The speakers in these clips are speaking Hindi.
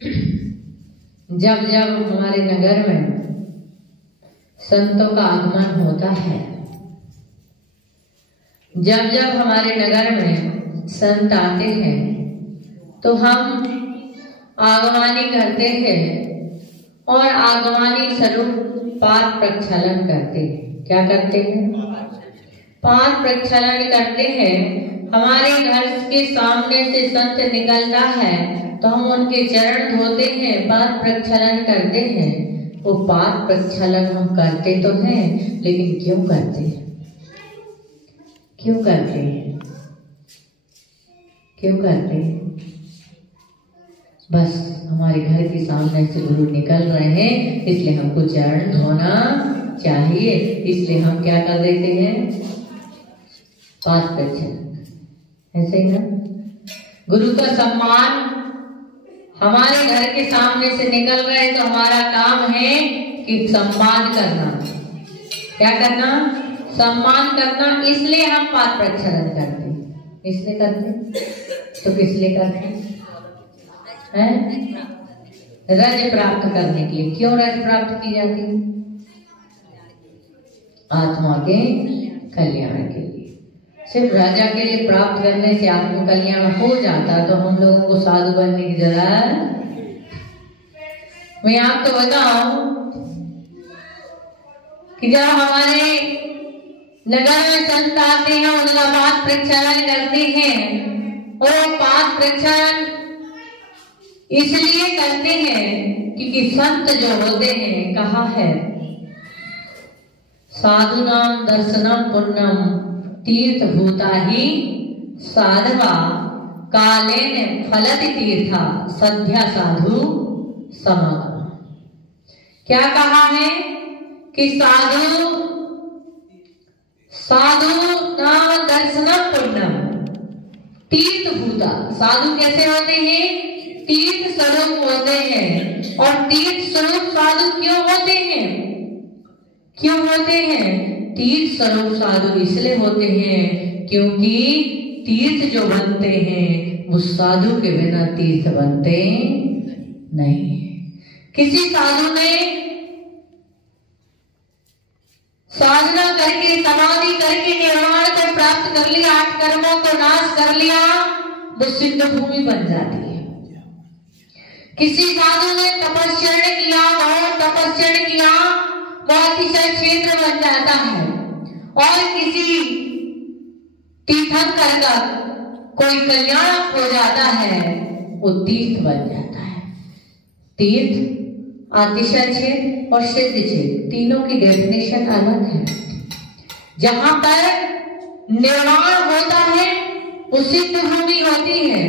जब जब हमारे नगर में संतों का आगमन होता है, जब जब हमारे नगर में संत आते हैं, तो हम आगवानी करते हैं और आगवानी स्वरूप पाद प्रक्षालन करते हैं। क्या करते हैं? पाद प्रक्षालन करते हैं। हमारे घर के सामने से संत निकलता है तो हम उनके चरण धोते हैं, पाद प्रक्षालन करते हैं। वो पाद प्रक्षालन हम करते तो हैं, लेकिन क्यों करते हैं? क्यों करते हैं? क्यों करते हैं? बस हमारे घर के सामने से गुरु निकल रहे हैं, इसलिए हमको चरण धोना चाहिए, इसलिए हम क्या कर देते हैं? पाद प्रक्षालन। ऐसे ही ना, गुरु का सम्मान, हमारे घर के सामने से निकल रहे तो हमारा काम है कि सम्मान करना। क्या करना? सम्मान करना। इसलिए हम पाद प्रक्षालन करते हैं। इसलिए करते तो किस लिए करते हैं? रज प्राप्त करने के लिए। क्यों रज प्राप्त की जाती है? आत्मा के कल्याण के लिए। सिर्फ राजा के लिए प्राप्त करने से आत्म कल्याण हो जाता तो हम लोगों को साधु बनने की जरूरत। मैं आपको बताऊं कि जब हमारे नगर में संत आते हैं, उनका पाद प्रक्षालन करते हैं, और पाद प्रक्षालन इसलिए करते हैं क्योंकि संत जो होते हैं, कहा है साधु नाम दर्शनम पुण्यम तीर्थ भूता ही साधवा कालेन फलति तीर्था सद्या साधु समागम। क्या कहा है कि साधु नाम दर्शनम पुण्यम तीर्थ भूता। साधु कैसे होते हैं? तीर्थ स्वरूप होते हैं। और तीर्थ स्वरूप साधु क्यों होते हैं? क्यों होते हैं? तीर्थ स्वरूप साधु इसलिए होते हैं क्योंकि तीर्थ जो बनते हैं वो साधु के बिना तीर्थ बनते नहीं। किसी साधु ने साधना करके, समाधि करके निर्वाण को प्राप्त कर लिया, 8 कर्मों को नाश कर लिया, वो सिद्ध भूमि बन जाती है। किसी साधु ने तपस्या किया, बहुत तपस्या किया, बहुत ही क्षेत्र बन जाता है। और किसी तीर्थंकर का कोई कल्याण हो जाता है, वो तीर्थ बन जाता है। तीर्थ, अतिशय क्षेत्र और सिद्ध क्षेत्र, तीनों की डेफिनेशन अलग है। जहां पर निर्वाण होता है वो सिद्ध भूमि होती है।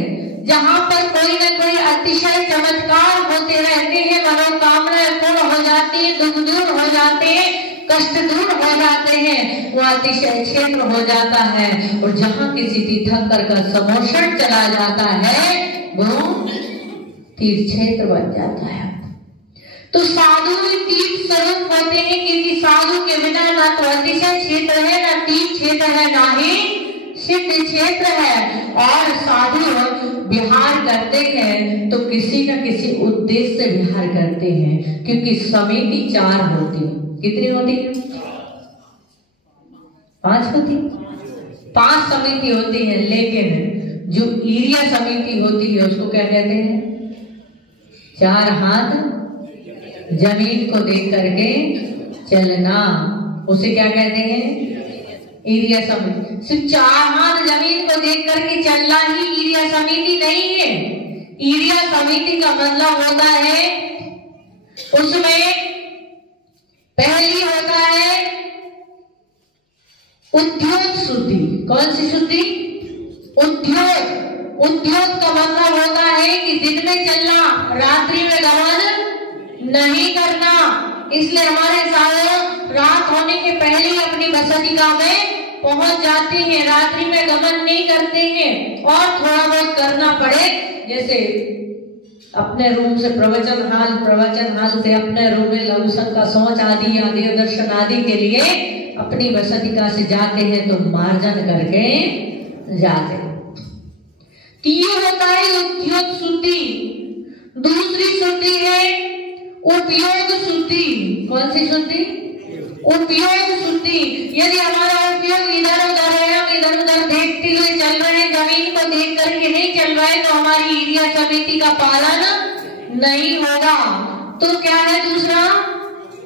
जहां पर कोई न कोई अतिशय चमत्कार होते रहते हैं, मनोकामनाएं पूर्ण हो जाती है, दुख दूर हो जाते हैं, कष्ट दूर हो जाते हैं, वो अतिशय क्षेत्र हो जाता है। और जहां किसी तीर्थंकर का समोषण चला जाता है, वो तीर्थ क्षेत्र बन जाता है। तो साधु भी तीर्थ स्वरूप होते हैं, क्योंकि साधु के बिना ना तो अतिशय क्षेत्र है, ना तीर्थ क्षेत्र है, ना ही सिद्ध क्षेत्र है। और साधु विहार करते हैं तो किसी न किसी उद्देश्य से विहार करते हैं, क्योंकि समिति 4 होती है। कितनी होती है? 5 होती है। 5 समिति होती है, लेकिन जो ईरिया समिति होती है उसको क्या कहते हैं? 4 हाथ जमीन को देख करके चलना, उसे क्या कहते हैं? ईरिया समिति। सिर्फ 4 हाथ जमीन को देख करके चलना ही ईरिया समिति नहीं है। ईरिया समिति का मतलब होता है, उसमें पहली होता है उद्योग शुद्धि। कौन सी शुद्धि? उद्योग। उद्योग का मतलब होता है कि दिन में चलना, रात्रि में गमन नहीं करना। इसलिए हमारे सालों रात होने के पहले ही अपनी बसतिका में पहुंच जाते हैं, रात्रि में गमन नहीं करते हैं। और थोड़ा बहुत करना पड़े, जैसे अपने रूम से प्रवचन हाल से अपने रूम में लघु संका सोच आदि या देव दर्शन आदि के लिए अपनी बसतिका से जाते हैं तो मार्जन करके जाते हैं। ये होता है उद्योग शुद्धि। दूसरी उपयोग शुद्धि। कौन सी शुद्धि? उपयोग शुद्धि। यदि हमारा उपयोग इधर उधर है, हम इधर उधर देखते हुए चल रहे हैं, जमीन को देख करके नहीं चल रहे, तो हमारी एरिया समिति का पालन नहीं होगा। तो क्या है दूसरा?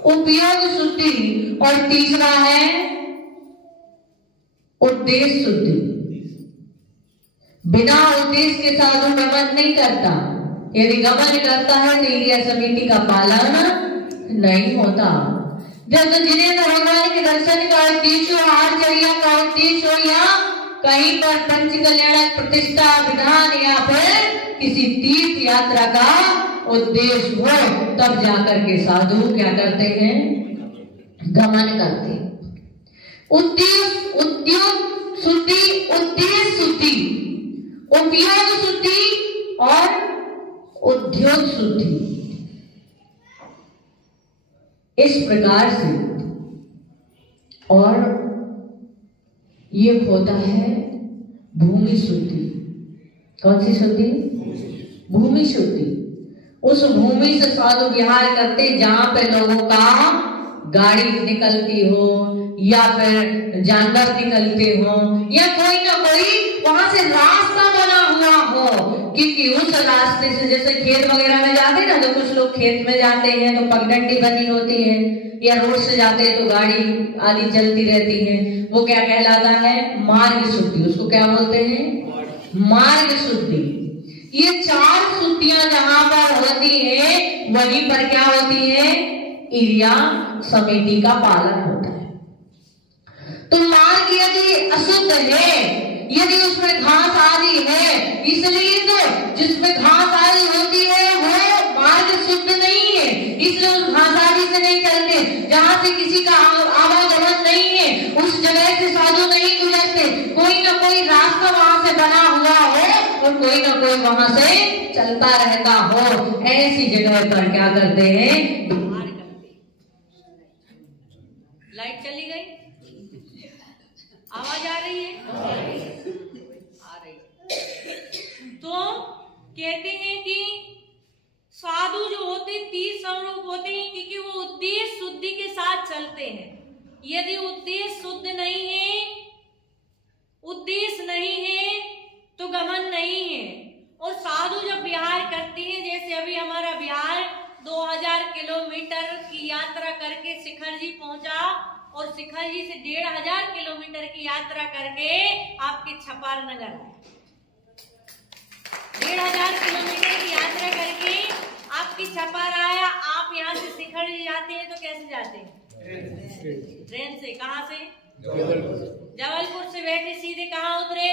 उपयोग शुद्धि। और तीसरा है उद्देश्य शुद्धि। बिना उद्देश्य के साधु गमन नहीं करता। यदि गमन करता है तो एरिया समिति का पालन नहीं होता। जब तो जिन्हें भगवान के दर्शन का उद्देश्य हो, आचर्या का उद्देश्य हो, या कहीं पर पंच कल्याण प्रतिष्ठा विधान या फिर किसी तीर्थ यात्रा का उद्देश्य हो, तब जाकर के साधु क्या करते हैं? गमन करते हैं। उद्योग शुद्धि, उद्देश्य शुद्धि, उपयोग शुद्धि और उद्योग शुद्धि। इस प्रकार से और ये होता है भूमि शुद्धि। कौन सी शुद्धि? भूमि शुद्धि। उस भूमि से साधु विहार करते जहां पे लोगों का गाड़ी निकलती हो या फिर जानवर निकलते हो या कोई ना कोई वहां से रास्ता बना हुआ हो, क्योंकि उस रास्ते से जैसे खेत वगैरह में जाते हैं ना, तो कुछ लोग खेत में जाते हैं तो पगडंडी बनी होती है, या रोड से जाते हैं तो गाड़ी आदि चलती रहती है। वो क्या कहलाता है? मार्ग शुद्धि। उसको क्या बोलते हैं? मार्ग शुद्धि। ये चार शुद्धियां जहां पर होती है, वहीं पर क्या होती है? एरिया समिति का पालन होता है। तो मार्ग यदि अशुद्ध है, यदि उसमें घास आदि है, इसलिए तो जिसमें घास आदि होती है वो मार्ग शुद्ध नहीं है, इसलिए उस घास आदि से नहीं चलते। जहां से किसी का आवागमन नहीं है, उस जगह से साधु नहीं गुजरते। कोई ना कोई रास्ता वहां से बना हुआ हो और कोई ना कोई वहां से चलता रहता हो, ऐसी जगह पर क्या करते हैं? लाइट चली गई, आवाज आ रही है? आ रही। तो कहते हैं कि साधु जो होते 30 स्वरूप होते हैं, क्योंकि वो उद्देश्य शुद्धि के साथ चलते हैं। यदि उद्देश्य शुद्ध नहीं है, उद्देश्य नहीं है, तो गमन नहीं है। और साधु जब विहार करते हैं, जैसे अभी हमारा विहार 2000 किलोमीटर की यात्रा करके शिखर जी पहुंचा, और शिखर जी से 1500 किलोमीटर की यात्रा करके आपके छपार नगर आए। 1500 किलोमीटर की यात्रा करके आपकी छपार आया। आप यहाँ से शिखर जी जाते हैं तो कैसे जाते हैं? ट्रेन से। कहाँ से? जबलपुर से बैठे सीधे कहाँ उतरे?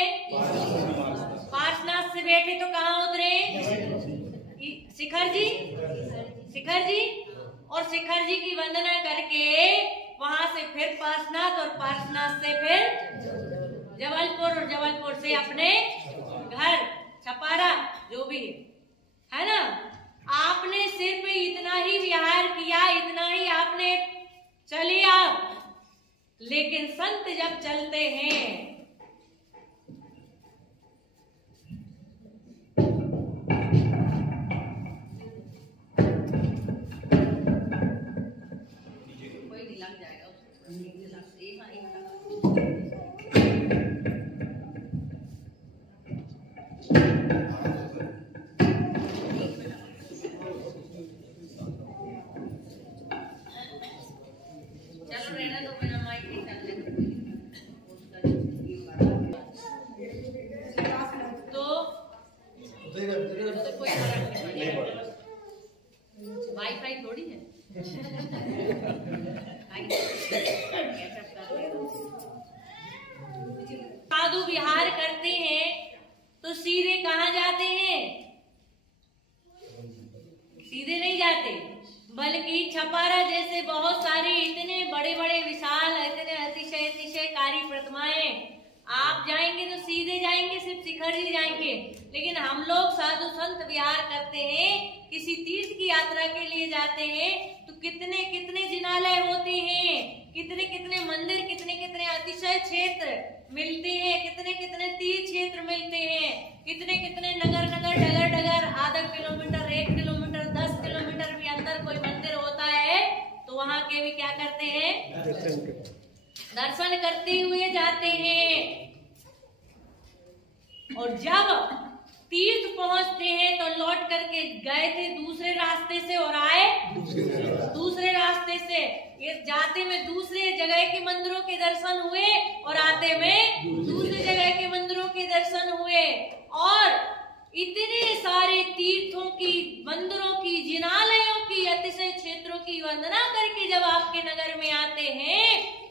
पार्शनाथ से बैठे तो कहाँ उतरे? शिखर जी। शिखर जी, और शिखर जी की वंदना करके वहां से फिर पार्शनाथ, और पार्शनाथ से फिर जबलपुर, और जबलपुर से अपने घर छपारा, जो भी है ना। आपने सिर्फ इतना ही विहार किया, इतना ही आपने चले आप। लेकिन संत जब चलते हैं, वाईफाई थोड़ी है। साधु विहार करते हैं तो सीधे कहाँ जाते हैं? सीधे नहीं जाते, बल्कि छपारा जैसे बहुत सारी इतने बड़े बड़े विशाल, इतने अतिशयकारी प्रतिमाएं, आप जाएंगे तो सीधे जाएंगे, सिर्फ शिखर ही जाएंगे। लेकिन हम लोग साधु संत विहार करते हैं, किसी तीर्थ की यात्रा के लिए जाते हैं, तो कितने कितने जिनालय होते हैं, कितने कितने मंदिर, कितने कितने अतिशय क्षेत्र मिलते हैं, कितने कितने तीर्थ क्षेत्र मिलते हैं, कितने कितने नगर नगर डगर डगर, आधा किलोमीटर, 1 किलोमीटर, 10 किलोमीटर भी अंदर कोई मंदिर दर्शन करते हुए जाते हैं। और जब तीर्थ पहुंचते हैं तो लौट करके गए थे दूसरे रास्ते से और आए दूसरे रास्ते से। ये जाते में दूसरे जगह के मंदिरों के दर्शन हुए और आते में दूसरे जगह के मंदिरों के दर्शन हुए। और इतने सारे तीर्थों की, मंदिरों की, जिनालयों की, अतिशय क्षेत्रों की वंदना करके जब आपके नगर में आते हैं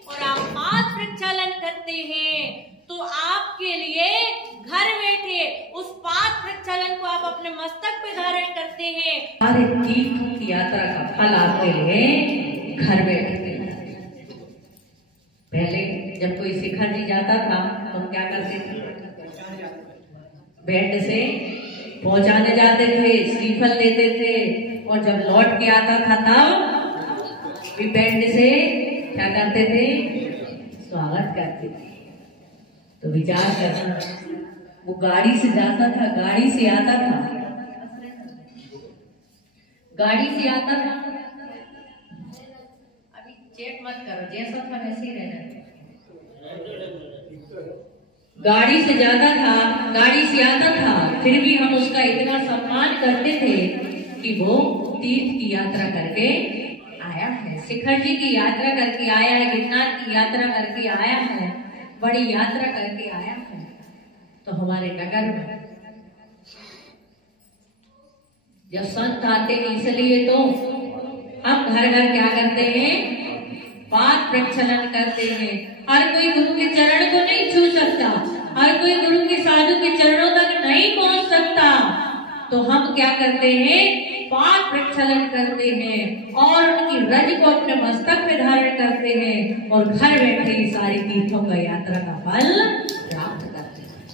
और आप पाद प्रक्षालन करते हैं तो आपके लिए घर बैठे उस पाद प्रक्षालन को आप अपने मस्तक पे धारण करते हैं। सारे तीर्थों की यात्रा का फल आपके लिए घर बैठे। पहले जब कोई शिखर जी जाता था तो क्या करते थे? बैंड से पहुंचाने जाते थे, श्रीफल लेते थे, और जब लौट के आता था तब भी बैंड से क्या करते थे? स्वागत करते थे। तो विचार करना, वो गाड़ी से जाता था, गाड़ी से आता था, गाड़ी से आता था। अभी चेक मत करो, जैसा था वैसे ही रहना। गाड़ी से जाता था, गाड़ी से आता था, फिर भी हम उसका इतना सम्मान करते थे कि वो तीर्थ की यात्रा करके आया है, शिखर जी की यात्रा करके आया है, गिरनार की यात्रा करके आया है, बड़ी यात्रा करके आया है। तो हमारे नगर में जब संत आते हैं, इसलिए तो हम घर घर क्या करते हैं? पाद प्रक्षालन करते हैं। हर कोई गुरु के चरण को नहीं छू सकता, हर कोई गुरु के साधु के चरणों तक नहीं पहुंच सकता, तो हम क्या करते हैं? पाद प्रक्षालन करते हैं और उनकी रज को अपने मस्तक पे धारण करते हैं और घर बैठे ही सारी तीर्थों का यात्रा का फल प्राप्त करते हैं।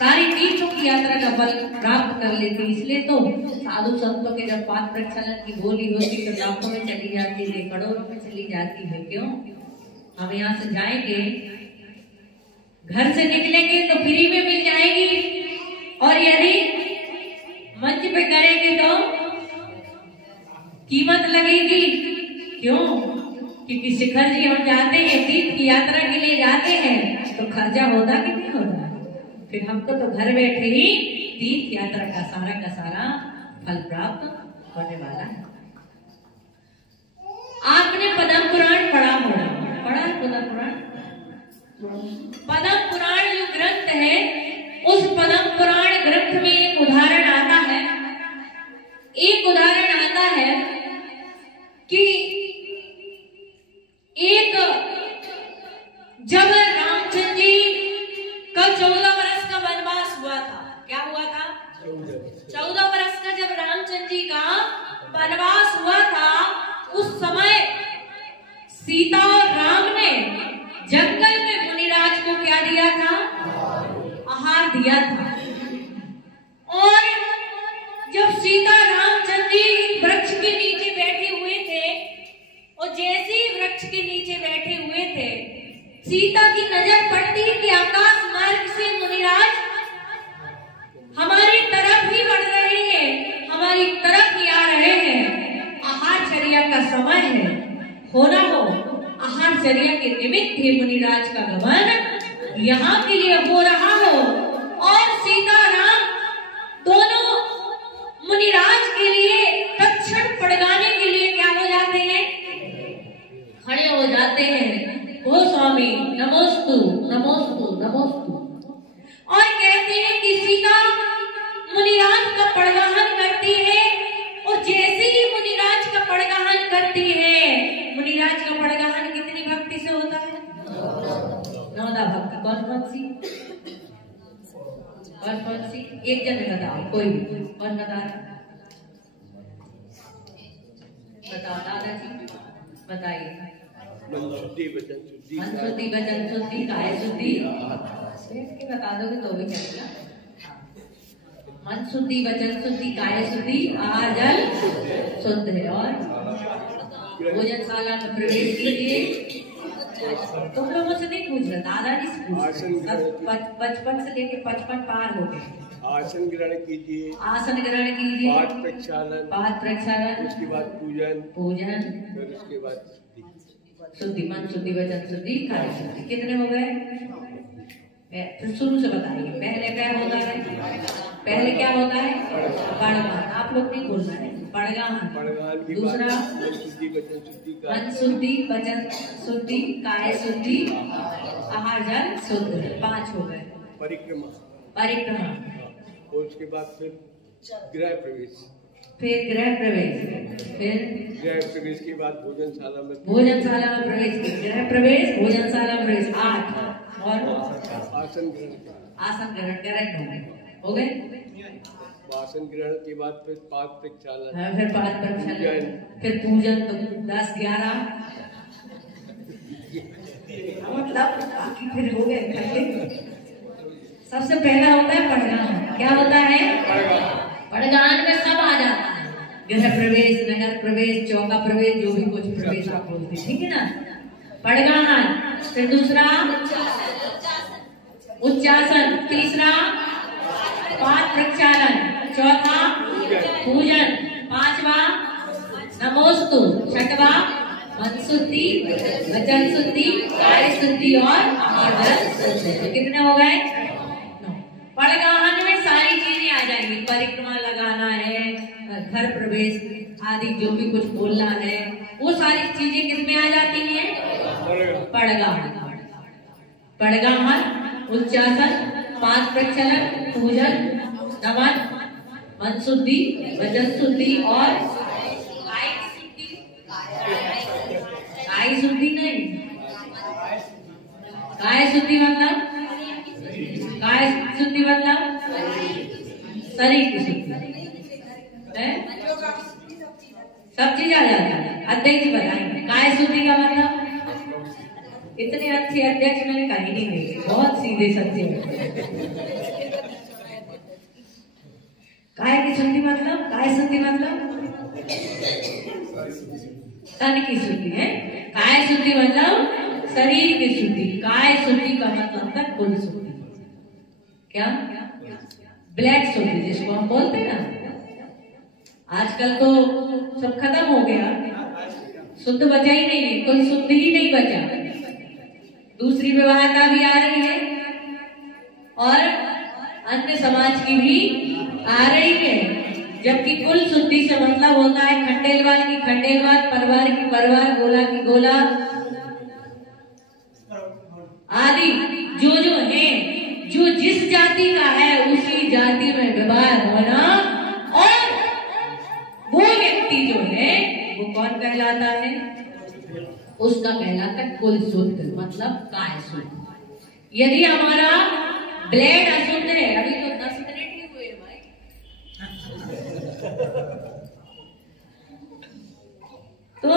सारी तीर्थों की यात्रा का फल प्राप्त कर लेते। इसलिए तो साधु संतों के जब पाद प्रक्षालन की बोली होती तो लाखों में चली जाती है, करोड़ों में चली जाती है। क्यों? हम यहाँ से जाएंगे, घर से निकलेंगे तो फ्री में मिल जाएगी, और यदि मंच पे करेंगे तो कीमत लगेगी। क्यों? क्योंकि शिखर जी हम जाते हैं, तीर्थ की यात्रा के लिए जाते हैं, तो खर्चा होता कि नहीं होता? फिर हमको तो घर बैठे ही तीर्थ यात्रा का सारा फल प्राप्त होने वाला है। आपने पद्म पुराण पढ़ा होगा, पढ़ा है पद्म पुराण? पद्म पुराण जो ग्रंथ है, उस पद्म पुराण ग्रंथ में एक उदाहरण आता है, कि एक जब रामचंद्र जी का 14 वर्ष का वनवास हुआ था। क्या हुआ था? 14 वर्ष का जब रामचंद्र जी का वनवास हुआ था, उस समय सीता और राम ने जंगल में मुनिराज को क्या दिया था? आहार दिया था। और जब सीता रामचंद्र जी वृक्ष के नीचे बैठे हुए थे, और जैसे ही वृक्ष के नीचे बैठे हुए थे, सीता की नजर पड़ती कि आकाश मार्ग से मुनिराज हमारी तरफ ही बढ़ रहे हैं, हमारी तरफ ही आ रहे हैं। आहारचर्या का समय है, हो ना हो आहारचर्या के निमित्त ही मुनिराज का गमन यहाँ के लिए हो रहा हो, और सीता राम दोनों मुनिराज के लिए तत्क्षण पड़गाने के लिए क्या हो जाते हैं? खड़े हो जाते हैं। ओ स्वामी नमोस्तु नमोस्तु नमोस्तु, और कहते हैं कि सीता मुनिराज का पड़गाहन करती है, और जैसे ही मुनिराज का पड़गाहन करती है, मुनिराज का पड़गाहन कितनी भक्ति से होता है? 9 भक्ति। कौन सी? एक जन बताओ, कोई कौन बता रहा? बताओ दादाजी, बताइए। मन शुद्धि, वचन शुद्धि, काय शुद्धि। बता दोगे तो भी चलेगा। मन शुद्धि, वचन शुद्धि, काय शुद्धि, आहार जल शुद्ध है। और भोजनशाला में प्रवेश कीजिए। तुम लोग मुझसे नहीं पूछ रहे, दादाजी से पूछ रहे। 55 से लेके 55 पार हो गए। आसन ग्रहण कीजिए, आसन ग्रहण कीजिए, पाद प्रक्षालन, उसके बाद पूजन, पूजन, फिर उसके बाद शुद्धि, मन शुद्धि, वचन शुद्धि, काय शुद्धि। कितने हो गए? फिर शुरू से बताइए। पहले क्या होता है? पहले क्या होता है? पड़गान। आप लोग नहीं बोलना है, पड़गान। दूसरा मन शुद्धि, वचन शुद्धि, काय शुद्धि, आहार जल शुद्ध। 5 हो गए। परिक्रमा। और उसके बाद फिर गृह प्रवेश। फिर गृह प्रवेश। फिर गृह प्रवेश के बाद भोजनशाला में प्रवेश। गृह प्रवेश, भोजनशाला में प्रवेश। 8 और आसन ग्रहण करेक्ट हो गए। आसन ग्रहण के बाद फिर पाद प्रक्षालन। हाँ, फिर पाद प्रक्षालन, फिर पूजन। तो 10 11 मतलब बाकी फिर हो गए। सबसे पहला होता है पड़गान। क्या होता है? पड़गान में सब आ जाता है। गृह प्रवेश, नगर प्रवेश, चौका प्रवेश, जो भी कुछ प्रवेश आप बोलते हैं, ठीक है ना? पड़गान। फिर दूसरा उच्चासन, तीसरा पाद प्रक्षालन, चौथा पूजन, 5वां नमोस्तु, 6वां मन शुद्धि, वचन शुद्धि, काय शुद्धि और आहार जल शुद्धि। कितने हो गए? पड़गान में सारी चीजें आ जाएंगी। परिक्रमा लगाना है, घर प्रवेश आदि जो भी कुछ बोलना है, वो सारी चीजें किसमें आ जाती हैं? पड़गान। उच्चासन, पाद प्रक्षालन, पूजन, नमन, मन शुद्धि, वचन शुद्धि और काय शुद्धि नहीं। काय शुद्धि मतलब शरीर की शुद्धि है। सब चीज आ जाता है। अध्यक्ष बताएंगे काय शुद्धि का मतलब। इतने अच्छे अध्यक्ष मैंने कहीं नहीं देखे, बहुत सीधे सच्चे। काय की शुद्धि मतलब, काय शुद्धि मतलब तन की शुद्धि है। काय शुद्धि मतलब शरीर की शुद्धि। काय शुद्धि का मतलब है कुल शुद्धि। क्या? ब्लड शुद्धि जिसको हम बोलते हैं ना। आजकल तो सब खत्म हो गया, शुद्ध बचा ही नहीं है, कोई शुद्ध ही नहीं बचा। दूसरी व्यवहारता भी आ रही है और अन्य समाज की भी आ रही है, जबकि कुल शुद्धि से मतलब होता है खंडेलवाल की खंडेलवाल, परिवार की परिवार, गोला की गोला आदि जो है, जो जिस जाति का है उसी जाति में व्यवहार होना। और वो व्यक्ति जो है वो कौन कहलाता है? उसका कहलाता है कुल शुद्ध, मतलब काय शुद्ध। यदि हमारा ब्लड अशुद्ध है, अभी तो 10 मिनट ही हुए भाई, तो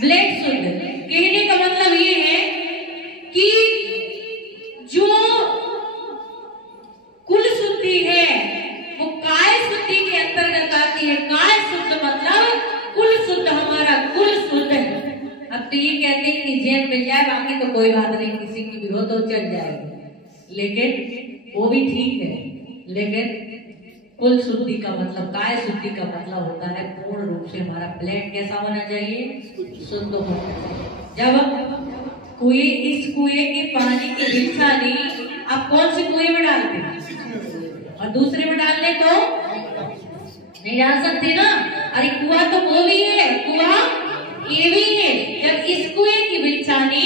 ब्लड शुद्ध कहने का मतलब ये है कि जो कुल शुद्धि है वो काय शुद्धि के अंतर्गत आती है। काय शुद्ध मतलब कुल शुद्ध, हमारा कुल शुद्ध है। अब तो ये कहते हैं कि जेल मिल जाए, बाकी तो कोई बात नहीं, किसी की विरोध तो चल जाएगी, लेकिन वो भी ठीक है। लेकिन कुल शुद्धि का मतलब, काय शुद्धि का मतलब होता है पूर्ण रूप से हमारा ब्लड कैसा होना चाहिए? शुद्ध होना चाहिए। जब इस कुएं के पानी की बिछानी आप कौन से कुएं में डालते हैं और दूसरे में डालने तो नहीं डाल सकते ना। अरे कुआं तो वो भी है, कुआं ये भी है। जब इस कुएं की बिछानी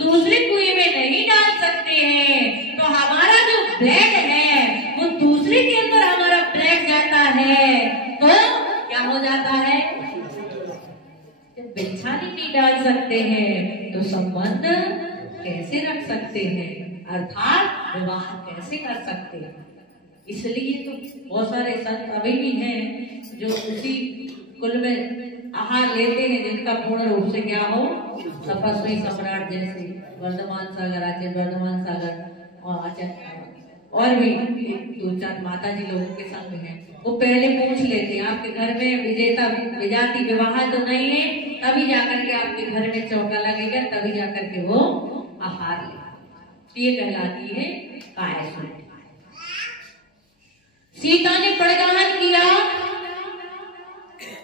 दूसरे कुएं में नहीं डाल सकते हैं, तो हमारा जो ब्लड है वो दूसरे के अंदर हमारा ब्लड जाता है, तो क्या हो जाता है? जब बिछानी नहीं डाल सकते हैं तो संबंध कैसे रख सकते हैं, अर्थात विवाह कैसे कर सकते हैं। इसलिए तो बहुत सारे संत अभी भी हैं जो उसी कुल में आहार लेते हैं जिनका पूर्ण रूप से क्या हो? तपस्वी सम्राट जैसे वर्धमान सागर, आचार्य वर्धमान सागर और आचार्य और भी 2-4 माता जी लोगों के संग हैं। वो पहले पूछ लेते हैं आपके घर में विजाति विवाह तो नहीं है, तभी जाकर के आपके घर में चौका लगेगा, तभी जाकर के वो आहार ले। ये कहलाती है काय शुद्धि। सीता ने पड़गान किया,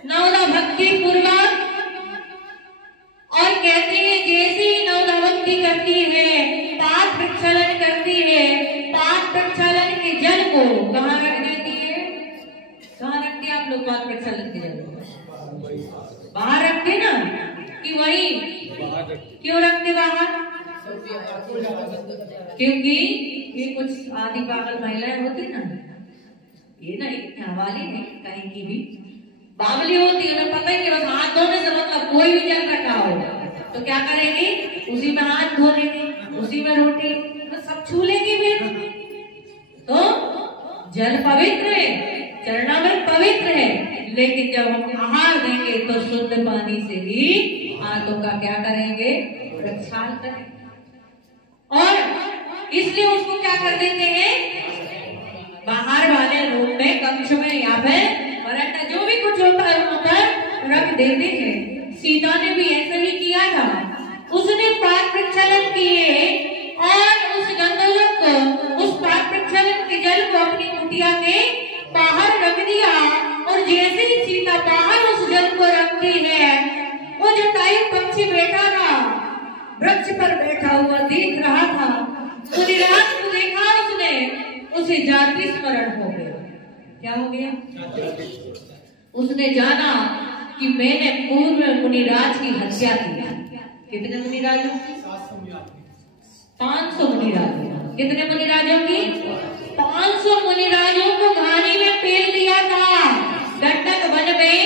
नवदा भक्ति पूर्वक, और कहते आप लोग पाक प्रक्षालन के जल बाहर रखते ना कि वही क्यों रखते बाहर? क्योंकि ये कुछ आदि पागल महिलाएं होती ना, ये ना हवाली नहीं कहीं की भी बावली होती है, उन्हें पता ही नहीं, बस हाथ धोने से मतलब कोई भी जल रखा हो तो क्या करेगी, उसी में हाथ धो लेगी, उसी में रोटी सब छू लेगी। फिर तो जल पवित्र है, चरणामृत पवित्र है, लेकिन जब हम आहार देंगे तो शुद्ध पानी से ही हाथों का क्या करेंगे, प्रक्षालन करेंगे। और इसलिए उसको क्या कर देते हैं, बाहर वाले रूम में, कक्ष में या फिर वरांडा जो भी कुछ होता है वहां पर रख देते हैं। सीता ने भी ऐसा ही किया था, उसने पाक प्रक्षालन किए और उस गंधोलक को, उस पाक प्रक्षालन के जल को अपनी कुटिया के बाहर रख दिया। और जैसे ही सीता बाहर उस जल को रखती है, वो जटायु पक्षी बैठा था, वृक्ष पर बैठा हुआ देख रहा था। मुनिराज को देखा उसने, उसे जाति स्मरण हो गया। क्या हो गया? उसने जाना कि मैंने पूर्व मुनिराज की हत्या की। कितने मुनिराजों की? 500 मुनिराजों। कितने मुनिराजों की? 500 मुनिराजों को घानी में पेल दिया था। दंडक वन में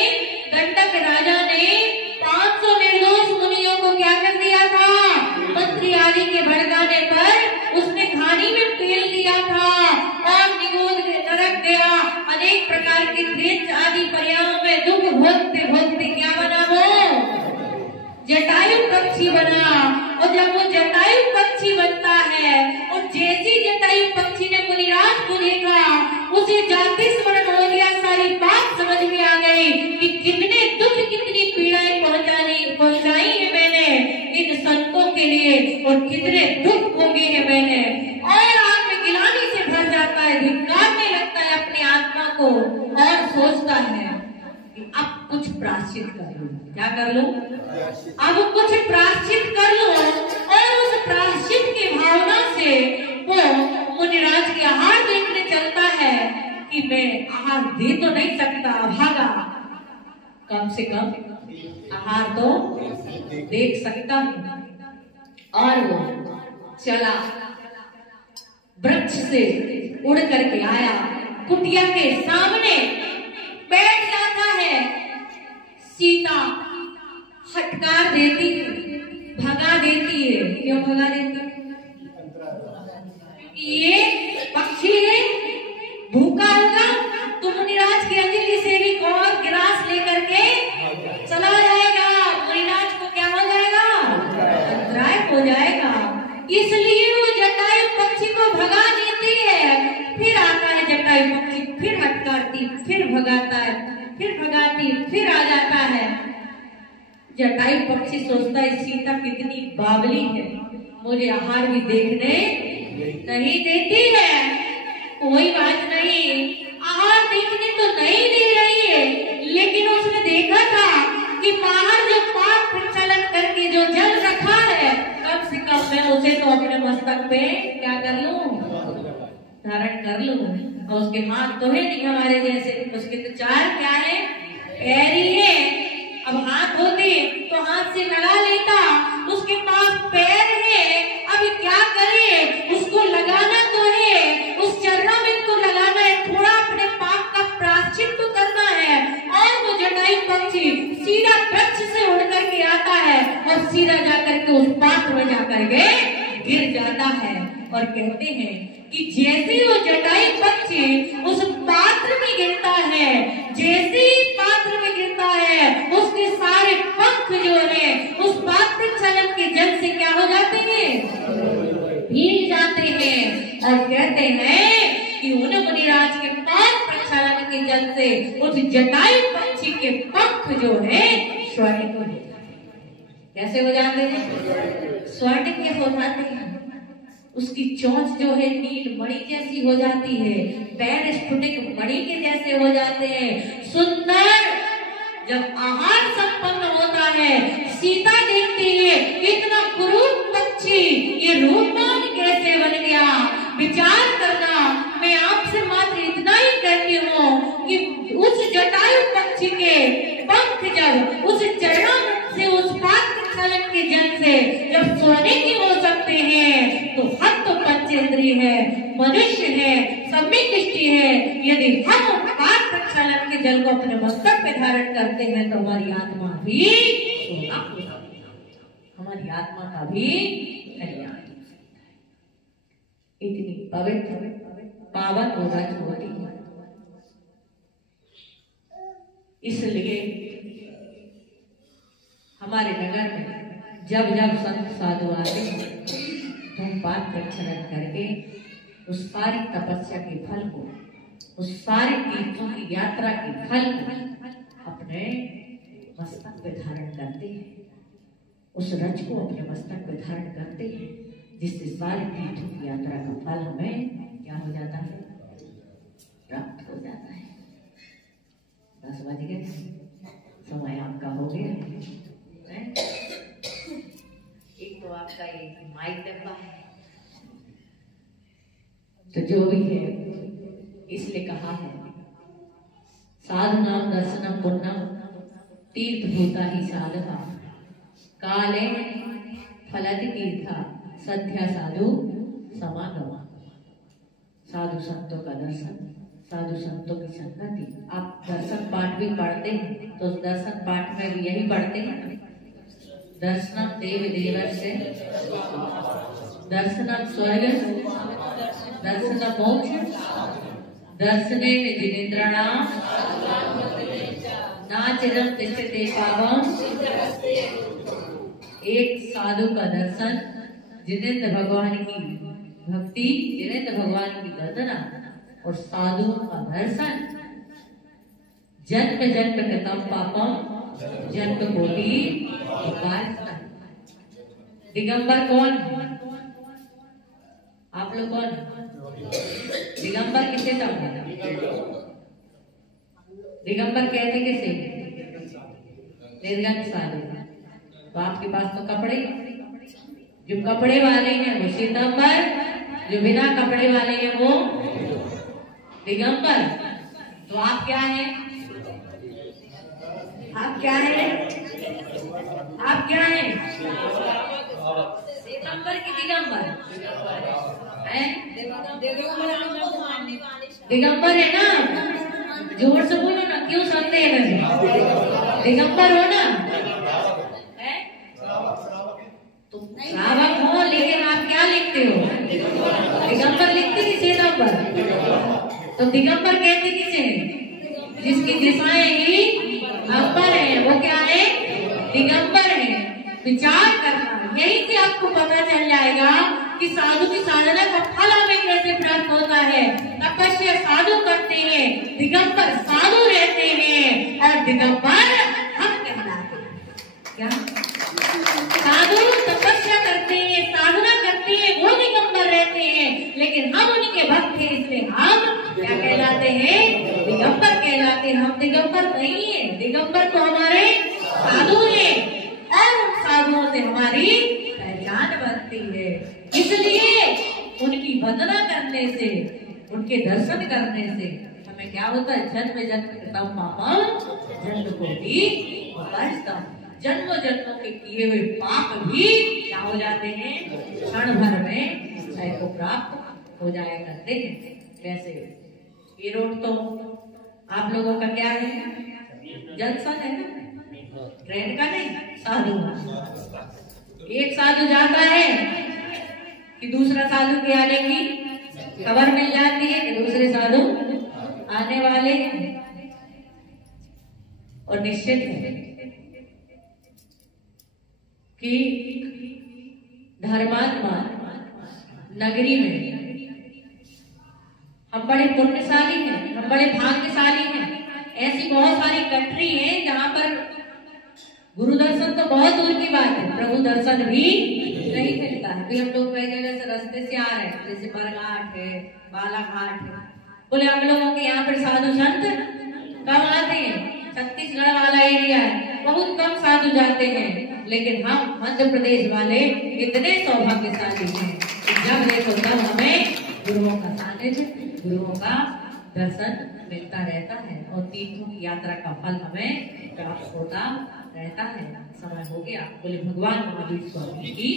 दंडक राजा ने 500 निर्दोष मुनियों को क्या कर दिया था, मंत्री आदि के भड़काने पर उसने घानी में पेल दिया था और निगोद नरक गया। अनेक प्रकार के द्वेष आदि पर्यायों में दुख भोगते भोगते क्या बना, वो जटायु पक्षी बना। और जब वो जटायु पक्षी बनता है, और जैसी जटायु पक्षी ने मुनिराज को देखा, उसे जाति स्मरण हो गया, सारी बात समझ में आ गई कि कितने दुख कितनी पीड़ाएं पहुंचाई है मैंने इन संतों के लिए, और कितने दुख भोगे हैं मैंने। और आत्म गिलानी से भर जाता है, धिक्कारने लगता है अपनी आत्मा को और सोचता है कि अब कुछ प्रायश्चित कर लूं। क्या कर लूं? अब कुछ प्रायश्चित कर लूं। और उस प्रायश्चित की भावना से वो मुनिराज के आहार देखने चलता है कि मैं आहार दे तो नहीं सकता, भागा, कम से कम आहार तो देख सकता हूं। और वो चला, वृक्ष से उड़ करके आया, कुटिया के सामने बैठ जाता है। सीता फटकार देती है, भगा देती है। क्यों भगा देती है? ये पक्षी है, भूखा होगा तो मुनिराज की अंजलि से भी और गिलास लेकर के चला जाएगा, मुनिराज को क्या हो जाएगा, अंतराय हो जाएगा। इसलिए वो जटायु पक्षी को भगा देती है। फिर आता है जटायु पक्षी, फिर हटकारती, फिर भगाता है, फिर भगाती, फिर आ जाता है। जटायु पक्षी सोचता है सीता कितनी बावली है, मुझे आहार भी देखने नहीं देती है। कोई बात नहीं, आहार देखने तो नहीं दे रही है, लेकिन उसने देखा था कि बाहर जो पाक प्रक्षालन करके जो जल रखा है, कम से कम मैं उसे तो अपने मस्तक पे क्या कर लूं, धारण कर लूं। और उसके हाथ तो है नहीं हमारे जैसे, उसके तो चार क्या है, पैर ही है। अब हाथ होते तो हाथ से लगा लेता, उसके पास पैर है, अभी क्या करे, उसको लगाना तो है, उस चरणामृत को लगाना है, थोड़ा अपने पाप का प्रायश्चित तो करना है। और वो जटायु पक्षी सीधा वृक्ष से उड़ करके आता है और सीधा जाकर के उस पात्र में जाकर के गिर जाता है। और कहते हैं कि जैसे वो जटायु पक्षी उस पात्र में गिरता है, जैसे ही पात्र में गिरता है, उसके सारे पंख जो है उस पाक प्रक्षालन के जल से क्या हो जाते हैं, भीग जाते हैं। और कहते हैं कि उन मुनिराज के पाक प्रक्षालन के जल से उस जटायु पक्षी के पंख जो है स्वर्ण हो जाते हैं। कैसे हो जाते हैं? स्वर्ण के हो जाते हैं। उसकी चोंच जो है नील मणि जैसी हो जाती है, पैर स्फुटिक मणि के जैसे हो जाते हैं, सुंदर। जब आहार संपन्न होता है, सीता देखती है इतना कुरूप पक्षी ये रूपवान कैसे बन गया। विचार करना, मैं आपसे मात्र इतना ही कहती हूँ कि उस जटायु पक्षी के पंख जब उस चरणों से, उस पाक प्रक्षालन के जल से जब सोने की हो सकते हैं, तो हम तो पंचेंद्रिय है, मनुष्य है, सम्यक दृष्टि है। यदि हम पाक प्रक्षालन के जल को अपने मस्तक पे धारण करते हैं तो हमारी आत्मा भी सोना हो सकता है, हमारी आत्मा का भी कल्याण हो सकता है। इतनी पवित्र पावन व्रत होती है। इसलिए हमारे नगर में जब जब संत साधु आते हैं तो हम पाठ प्रक्षालन करके उस सारी तपस्या के फल को, उस सारे तीर्थों की यात्रा के फल को अपने मस्तक पे धारण करते हैं, उस रज को अपने मस्तक पे धारण करते हैं, जिससे सारे तीर्थों की यात्रा का फल हमें क्या हो जाता है, प्राप्त हो जाता है। 10 बज गए, समय आपका हो गया है? एक तो आपका ये माइक डब्बा है, तो जो भी है इसलिए कहा है साधनाम दर्शनम पुण्यम तीर्थ भूता ही साधका काले फलति तीर्था सध्या साधु समागमा। साधु संतों का दर्शन, साधु संतों की संगति। आप दर्शन पाठ भी पढ़ते हैं तो उस दर्शन पाठ में भी यही पढ़ते हैं, दर्शनम देव देवस्य, दर्शनम स्वर्ग, दर्शनम मोक्ष, दर्शने जिनेन्द्राणाम नाचिरम तिष्ठते पावम। एक साधु का दर्शन, जिनेन्द्र भगवान की भक्ति, जिनेन्द्र भगवान की वंदना और साधुओं का दर्शन, जन्म जन्म कृतम पापम जन्म कोटि विनाशनम। दिगंबर कौन है? आप लोग कौन? दिगंबर किसे कहते हैं? दिगंबर कहते किसे? निर्गंध साधु। तो आपके पास तो कपड़े, जो कपड़े वाले हैं वो श्वेतांबर, जो बिना कपड़े वाले हैं वो दिगंबर। तो आप क्या हैं? आप क्या हैं? आप क्या हैं? श्वेतांबर की दिगंबर हैं? दिगंबर है ना? जोर से बोलो ना, क्यों संदेह है? दिगंबर हो ना? तो श्रावक हो, लेकिन आप क्या लिखते हो? दिगंबर लिखते कि श्वेतांबर? तो दिगंबर कहते किसे? जिसकी दिशाएं ही अंबर है, वो क्या है? दिगंबर है। विचार करना, यही से आपको पता चल जाएगा कि साधु की साधना का फल हमें कैसे प्राप्त होता है। तपस्या साधु करते हैं, दिगंबर साधु रहते हैं, और दिगंबर हम कहलाते हैं। क्या? साधु तपस्या करते हैं, साधना करते हैं, वो दिगंबर रहते हैं, लेकिन हम उनके भक्त हैं, इसलिए हम क्या कहलाते हैं? दिगंबर कहलाते हैं। हम दिगंबर नहीं है, दिगंबर तो हमारे साधु हैं, और साधुओं से हमारी पहचान बनती है। इसलिए उनकी वंदना करने से, उनके दर्शन करने से हमें क्या होता है? जन्म जन्म कृतम पापम जन्म कोटि विनाशनम। जन्म जन्मों के किए हुए पाप भी क्या हो जाते हैं? क्षण भर में को प्राप्त हो जाया करते हैं। वैसे ये रोड तो आप लोगों का क्या है? जंक्शन है ना, ट्रेन का नहीं, साधु। एक साधु जाता है कि दूसरा साधु के आने की खबर मिल जाती है कि दूसरे साधु आने वाले हैं, और निश्चित है कि धर्मात्मा नगरी में हम बड़े पुण्यशाली हैं, हम बड़े भाग्यशाली हैं। ऐसी बहुत सारी कंट्री है जहाँ पर गुरु दर्शन तो बहुत दूर की बात है, प्रभु दर्शन भी नहीं मिलता है। हम लोग जगह से रास्ते से आ रहे हैं, जैसे बरघाट है, बालाघाट है, बोले हम लोगों के यहाँ पर साधु संत कम आते हैं। छत्तीसगढ़ वाला एरिया है, बहुत कम साधु जाते हैं, लेकिन हम मध्य प्रदेश वाले इतने सौभाग्यशाली हैं, जब देखो तब हमें गुरुओं का सानिध्य, गुरुओं का दर्शन मिलता रहता है और तीर्थों की यात्रा का फल हमें प्राप्त होता रहता है। समय हो गया। बोले भगवान महावीर स्वामी की